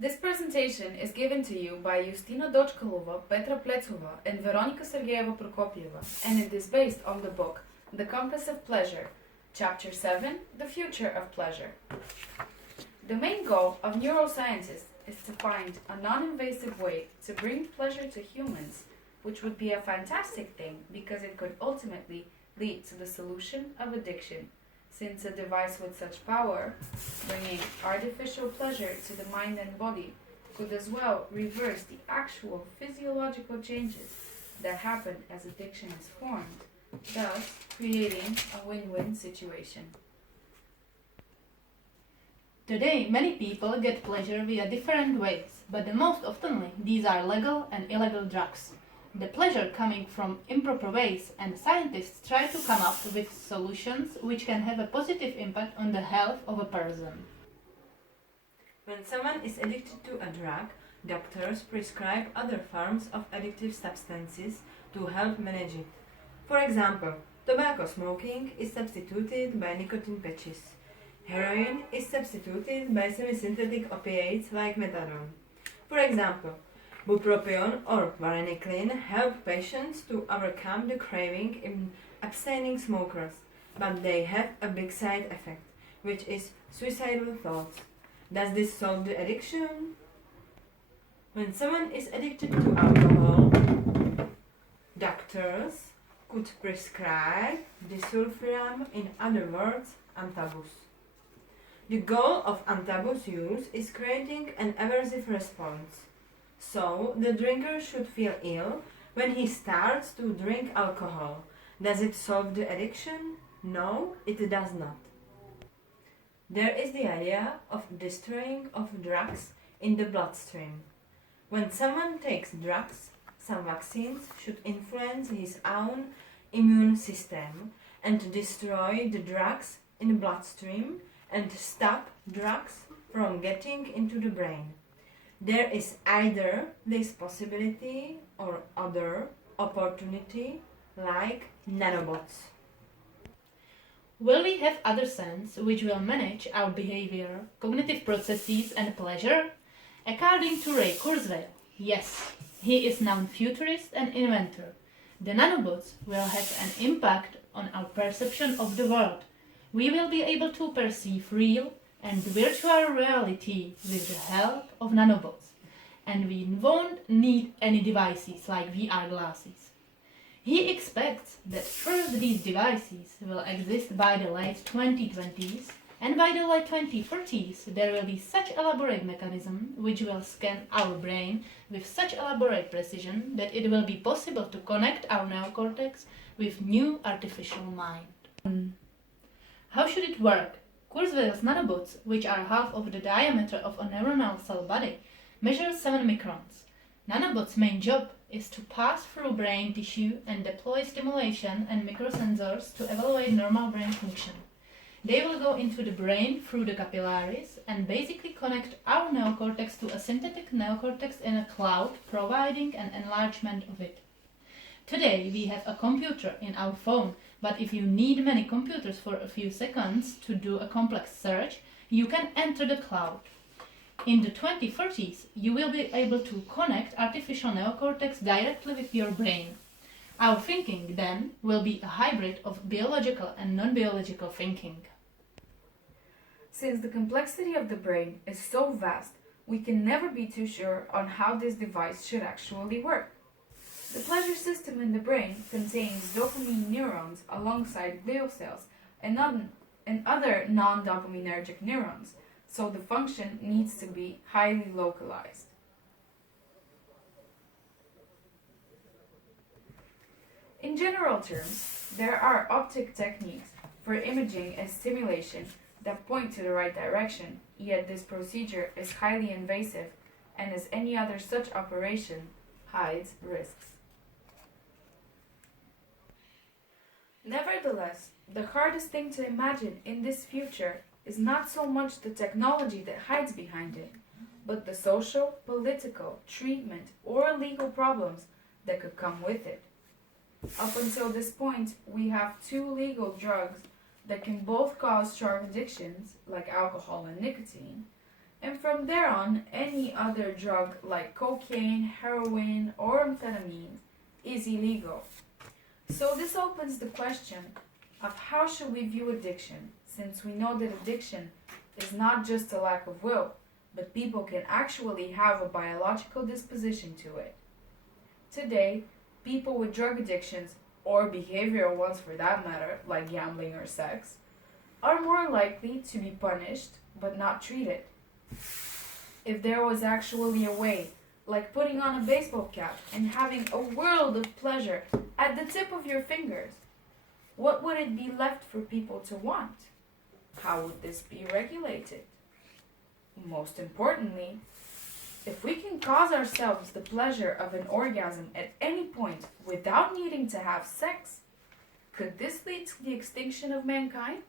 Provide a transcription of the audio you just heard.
This presentation is given to you by Justina Dochkalova, Petra Pletsova, and Veronika Sergeyeva Prokopieva, and it is based on the book The Compass of Pleasure, Chapter 7, The Future of Pleasure. The main goal of neuroscientists is to find a non-invasive way to bring pleasure to humans, which would be a fantastic thing because it could ultimately lead to the solution of addiction, since a device with such power, bringing artificial pleasure to the mind and body, could as well reverse the actual physiological changes that happen as addiction is formed, thus creating a win-win situation. Today, many people get pleasure via different ways, but the most oftenly these are legal and illegal drugs. The pleasure coming from improper ways, and scientists try to come up with solutions which can have a positive impact on the health of a person. When someone is addicted to a drug, doctors prescribe other forms of addictive substances to help manage it. For example, tobacco smoking is substituted by nicotine patches. Heroin is substituted by semi-synthetic opiates like methadone. For example, bupropion or varenicline help patients to overcome the craving in abstaining smokers, but they have a big side effect, which is suicidal thoughts. Does this solve the addiction? When someone is addicted to alcohol, doctors could prescribe disulfiram, in other words, antabus. The goal of antabus use is creating an aversive response. So, the drinker should feel ill when he starts to drink alcohol. Does it solve the addiction? No, it does not. There is the idea of destroying of drugs in the bloodstream. When someone takes drugs, some vaccines should influence his own immune system and destroy the drugs in the bloodstream and stop drugs from getting into the brain. There is either this possibility or other opportunity, like nanobots. Will we have other sense which will manage our behavior, cognitive processes and pleasure? According to Ray Kurzweil, yes. He is known futurist and inventor. The nanobots will have an impact on our perception of the world. We will be able to perceive real and virtual reality with the help of nanobots, and we won't need any devices like VR glasses. He expects that first these devices will exist by the late 2020s, and by the late 2030s there will be such elaborate mechanism which will scan our brain with such elaborate precision that it will be possible to connect our neocortex with new artificial mind. How should it work? Kurzweil's nanobots, which are half of the diameter of a neuronal cell body, measure 7 microns. Nanobots' main job is to pass through brain tissue and deploy stimulation and microsensors to evaluate normal brain function. They will go into the brain through the capillaries and basically connect our neocortex to a synthetic neocortex in a cloud, providing an enlargement of it. Today we have a computer in our phone, but if you need many computers for a few seconds to do a complex search, you can enter the cloud. In the 2030s, you will be able to connect artificial neocortex directly with your brain. Our thinking then will be a hybrid of biological and non-biological thinking. Since the complexity of the brain is so vast, we can never be too sure on how this device should actually work. The pleasure system in the brain contains dopamine neurons alongside glial cells and other non-dopaminergic neurons, so the function needs to be highly localized. In general terms, there are optic techniques for imaging and stimulation that point to the right direction, yet this procedure is highly invasive and, as any other such operation, hides risks. Nevertheless, the hardest thing to imagine in this future is not so much the technology that hides behind it, but the social, political, treatment, or legal problems that could come with it. Up until this point, we have 2 legal drugs that can both cause strong addictions, like alcohol and nicotine, And from there on, any other drug like cocaine, heroin, or amphetamine is illegal. So this opens the question of how should we view addiction, since we know that addiction is not just a lack of will, but people can actually have a biological disposition to it. Today, people with drug addictions, or behavioral ones for that matter, like gambling or sex, are more likely to be punished but not treated. If there was actually a way, like putting on a baseball cap and having a world of pleasure at the tip of your fingers, what would it be left for people to want? How would this be regulated? Most importantly, if we can cause ourselves the pleasure of an orgasm at any point without needing to have sex, could this lead to the extinction of mankind?